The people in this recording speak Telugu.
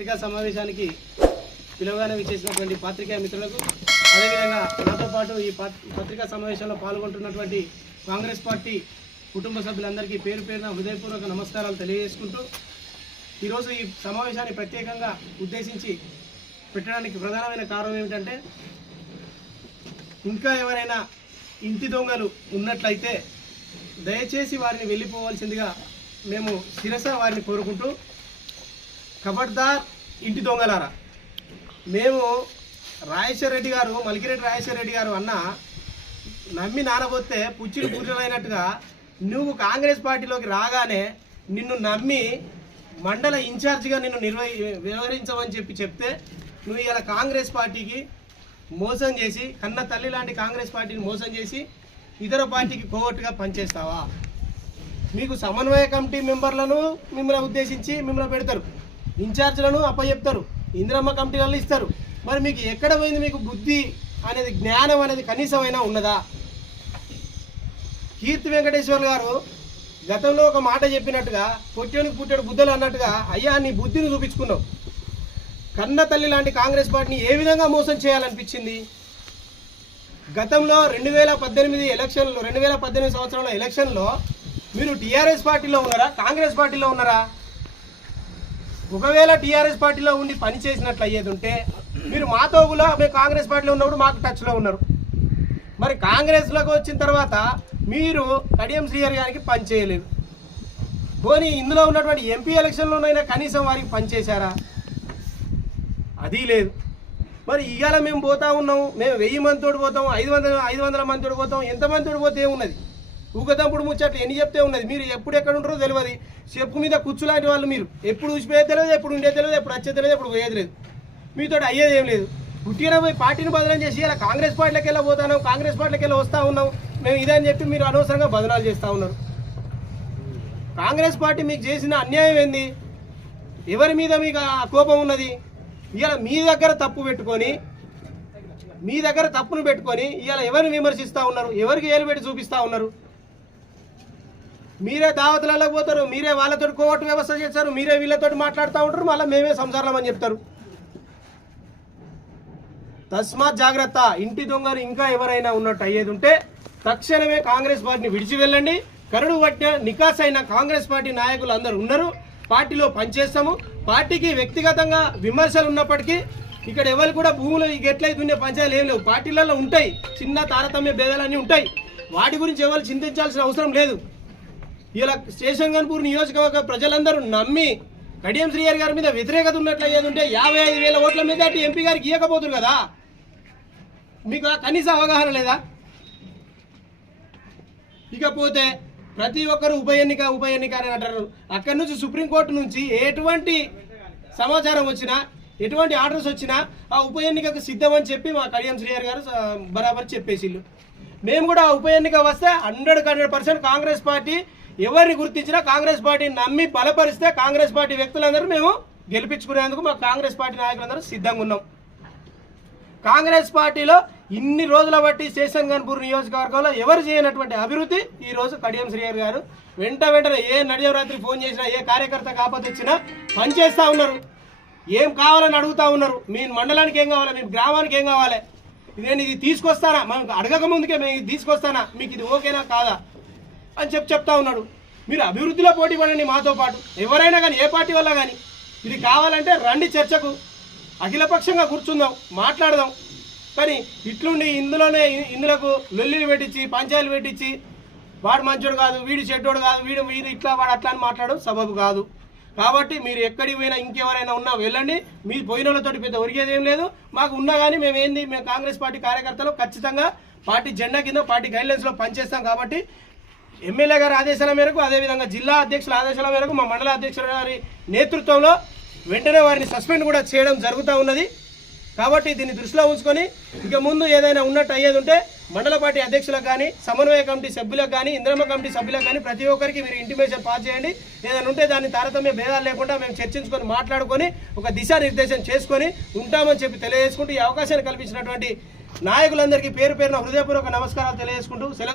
పత్రికా సమావేశానికి పిలవగానే విచ్చేసినటువంటి పాత్రికేయ మిత్రులకు అదేవిధంగా నాతో పాటు ఈ పత్రికా సమావేశంలో పాల్గొంటున్నటువంటి కాంగ్రెస్ పార్టీ కుటుంబ సభ్యులందరికీ పేరు పేరున హృదయపూర్వక నమస్కారాలు తెలియజేసుకుంటూ ఈరోజు ఈ సమావేశాన్ని ప్రత్యేకంగా ఉద్దేశించి పెట్టడానికి ప్రధానమైన కారణం ఏమిటంటే ఇంకా ఎవరైనా ఇంటి దొంగలు ఉన్నట్లయితే దయచేసి వారిని వెళ్ళిపోవాల్సిందిగా మేము శిరస వారిని కోరుకుంటూ ఖబర్దార్ ఇంటి దొంగలారా. మేము రాజేశ్వర రెడ్డి గారు మలికిరెడ్డి రాజేశ్వర రెడ్డి గారు అన్న నమ్మి నానబోతే పుచ్చిలు పూజలైనట్టుగా నువ్వు కాంగ్రెస్ పార్టీలోకి రాగానే నిన్ను నమ్మి మండల ఇన్ఛార్జిగా నిన్ను నిర్వహి వ్యవహరించమని చెప్పి చెప్తే నువ్వు ఇలా కాంగ్రెస్ పార్టీకి మోసం చేసి కన్న తల్లి లాంటి కాంగ్రెస్ పార్టీని మోసం చేసి ఇతర పార్టీకి కోవట్టుగా పనిచేస్తావా? మీకు సమన్వయ కమిటీ మెంబర్లను మిమ్మల్ని ఉద్దేశించి మిమ్మల్ని పెడతారు. ఇన్ఛార్జ్లను అప్పచెప్తారు ఇందిరమ్మ కమిటీలను ఇస్తారు. మరి మీకు ఎక్కడ పోయింది మీకు బుద్ధి అనేది జ్ఞానం అనేది కనీసమైనా ఉన్నదా? కీర్తి వెంకటేశ్వర్ గారు గతంలో ఒక మాట చెప్పినట్టుగా పొట్టేనికి పుట్టాడు బుద్ధలు అన్నట్టుగా అయ్యా నీ బుద్ధిని చూపించుకున్నావు. కన్న తల్లి లాంటి కాంగ్రెస్ పార్టీని ఏ విధంగా మోసం చేయాలనిపించింది? గతంలో రెండు వేల పద్దెనిమిది ఎలక్షన్లో రెండు వేల పద్దెనిమిది సంవత్సరంలో ఎలక్షన్లో మీరు టీఆర్ఎస్ పార్టీలో ఉన్నారా? కాంగ్రెస్ పార్టీలో ఉన్నారా? ఒకవేళ టీఆర్ఎస్ పార్టీలో ఉండి పని చేసినట్లు అయ్యేది ఉంటే మీరు మాతో కూడా మేము కాంగ్రెస్ పార్టీలో ఉన్నప్పుడు మాకు టచ్లో ఉన్నారు. మరి కాంగ్రెస్లోకి వచ్చిన తర్వాత మీరు కడియం శ్రీహరి గారికి పని చేయలేదు. పోనీ ఇందులో ఉన్నటువంటి ఎంపీ ఎలక్షన్లోనైనా కనీసం వారికి పనిచేశారా అది లేదు. మరి ఇవాళ మేము పోతా ఉన్నాం మేము వెయ్యి మందితోటి పోతాం ఐదు వందల ఐదు వందల మందితోటి పోతాం ఎంతమందితోటి పోతే ఏమున్నది? ఊగదంపుడు ముచ్చట్లు ఎన్ని చెప్తే ఉన్నది? మీరు ఎప్పుడు ఎక్కడ ఉంటారో తెలియదు. చెప్పు మీద కూర్చులాంటి వాళ్ళు మీరు. ఎప్పుడు ఊసిపోయేది తెలియదు ఎప్పుడు ఉండేది తెలియదు ఎప్పుడు వచ్చేది తెలియదు ఎప్పుడు పోయేది లేదు. మీతో అయ్యేది ఏం లేదు. పుట్టిన పోయి పార్టీని బదనం చేసి ఇలా కాంగ్రెస్ పార్టీలకు వెళ్ళి పోతాను కాంగ్రెస్ పార్టీలకు వెళ్ళి వస్తూ ఉన్నాం మేము ఇదని చెప్పి మీరు అనవసరంగా బదనాలు చేస్తూ ఉన్నారు. కాంగ్రెస్ పార్టీ మీకు చేసిన అన్యాయం ఏంది? ఎవరి మీద మీకు ఆ కోపం ఉన్నది? ఇవాళ మీ దగ్గర తప్పు పెట్టుకొని మీ దగ్గర తప్పును పెట్టుకొని ఇవాళ ఎవరిని విమర్శిస్తూ ఉన్నారు? ఎవరికి ఏలు పెట్టి చూపిస్తూ ఉన్నారు? మీరే దావతులలో పోతారు మీరే వాళ్ళతో కోవట్టు వ్యవస్థ చేస్తారు మీరే వీళ్ళతో మాట్లాడుతూ ఉంటారు మళ్ళీ మేమే సంసారం అని చెప్తారు. తస్మాత్ జాగ్రత్త ఇంటి దొంగలు ఇంకా ఎవరైనా ఉన్నట్టు అయ్యేది ఉంటే తక్షణమే కాంగ్రెస్ పార్టీని విడిచి వెళ్ళండి. కరుడు పట్టిన నికాస్ అయిన కాంగ్రెస్ పార్టీ నాయకులు అందరూ ఉన్నారు. పార్టీలో పనిచేస్తాము. పార్టీకి వ్యక్తిగతంగా విమర్శలు ఉన్నప్పటికీ ఇక్కడ ఎవరు కూడా భూములు ఎట్లయితే గెట్లయితే ఉండే పంచాయతీలు ఏం లేవు. పార్టీలలో ఉంటాయి. చిన్న తారతమ్య భేదాలన్నీ ఉంటాయి. వాటి గురించి ఎవరు చింతించాల్సిన అవసరం లేదు. ఇలా స్టేషన్ గన్పూర్ నియోజకవర్గ ప్రజలందరూ నమ్మి కడియం శ్రీహరి గారి మీద వ్యతిరేకత ఉన్నట్లు ఉంటే యాభై ఐదు వేల ఓట్ల మీద అటు ఎంపీ గారికి ఇవ్వకపోతురు కదా. మీకు కనీస అవగాహన లేదా? ఇకపోతే ప్రతి ఒక్కరు ఉప ఎన్నిక ఉప ఎన్నిక అని అంటారు. అక్కడి నుంచి సుప్రీంకోర్టు నుంచి ఎటువంటి సమాచారం వచ్చినా ఎటువంటి ఆర్డర్స్ వచ్చినా ఆ ఉప ఎన్నికకు సిద్ధం అని చెప్పి మా కడియం శ్రీహర్ గారు బరాబర్ చెప్పేసిళ్ళు. మేము కూడా ఆ ఉప ఎన్నిక వస్తే hundred hundred percent Congress party ఎవరిని గుర్తించినా కాంగ్రెస్ పార్టీని నమ్మి బలపరిస్తే కాంగ్రెస్ పార్టీ వ్యక్తులందరూ మేము గెలిపించుకునేందుకు మా కాంగ్రెస్ పార్టీ నాయకులందరూ సిద్ధంగా ఉన్నాం. కాంగ్రెస్ పార్టీలో ఇన్ని రోజుల బట్టి శేషన్ గన్పూర్ నియోజకవర్గంలో ఎవరు చేయనటువంటి అభివృద్ధి ఈ రోజు కడియం శ్రీయర్ గారు. వెంట వెంటనే ఏ నడియవరాత్రి ఫోన్ చేసినా ఏ కార్యకర్త కాకపోతే వచ్చినా పనిచేస్తా ఉన్నారు. ఏం కావాలని అడుగుతా ఉన్నారు. మీ మండలానికి ఏం కావాలి మీ గ్రామానికి ఏం కావాలి? నేను ఇది తీసుకొస్తానా మనం అడగక ముందుకే మేము ఇది తీసుకొస్తానా? మీకు ఇది ఓకేనా కాదా? అని చెప్పి చెప్తా ఉన్నాడు. మీరు అభివృద్ధిలో పోటీ పడండి మాతో పాటు. ఎవరైనా కానీ ఏ పార్టీ వల్ల కానీ. ఇది కావాలంటే రండి చర్చకు. అఖిలపక్షంగా కూర్చుందాం మాట్లాడదాం. కానీ ఇట్లుండి ఇందులోనే ఇందులకు ఇందులోకు లొల్లిలు పెట్టించి పంచాయలు పెట్టించి వాడు మంచోడు కాదు వీడు చెడ్డోడు కాదు వీడు వీడు ఇట్లా వాడు అట్లా అని మాట్లాడడం సబబు కాదు. కాబట్టి మీరు ఎక్కడికి పోయినా ఇంకెవరైనా ఉన్నా వెళ్ళండి. మీ పోయిన వాళ్ళతో పెద్ద ఒరిగేది ఏం లేదు. మాకు ఉన్నా కానీ మేము ఏంది మేము కాంగ్రెస్ పార్టీ కార్యకర్తలు ఖచ్చితంగా పార్టీ జెండా కింద పార్టీ గైడ్లైన్స్లో పనిచేస్తాం కాబట్టి ఎమ్మెల్యే గారి ఆదేశాల మేరకు అదేవిధంగా జిల్లా అధ్యక్షుల ఆదేశాల మేరకు మా మండల అధ్యక్షుల గారి నేతృత్వంలో వెంటనే వారిని సస్పెండ్ కూడా చేయడం జరుగుతూ ఉన్నది. కాబట్టి దీన్ని దృష్టిలో ఉంచుకొని ఇక ముందు ఏదైనా ఉన్నట్టు అయ్యేది ఉంటే మండల పార్టీ అధ్యక్షులకు కానీ సమన్వయ కమిటీ సభ్యులకు కానీ ఇంద్రమ కమిటీ సభ్యులకు కానీ ప్రతి ఒక్కరికి మీరు ఇంటిమేషన్ పాస్ చేయండి. ఏదైనా ఉంటే దాన్ని తారతమ్య భేదాలు లేకుండా మేము చర్చించుకొని మాట్లాడుకొని ఒక దిశానిర్దేశం చేసుకొని ఉంటామని చెప్పి తెలియజేసుకుంటూ ఈ అవకాశాన్ని కల్పించినటువంటి నాయకులందరికీ పేరు పేరున హృదయపూర్వక నమస్కారాలు తెలియజేసుకుంటూ సెలవు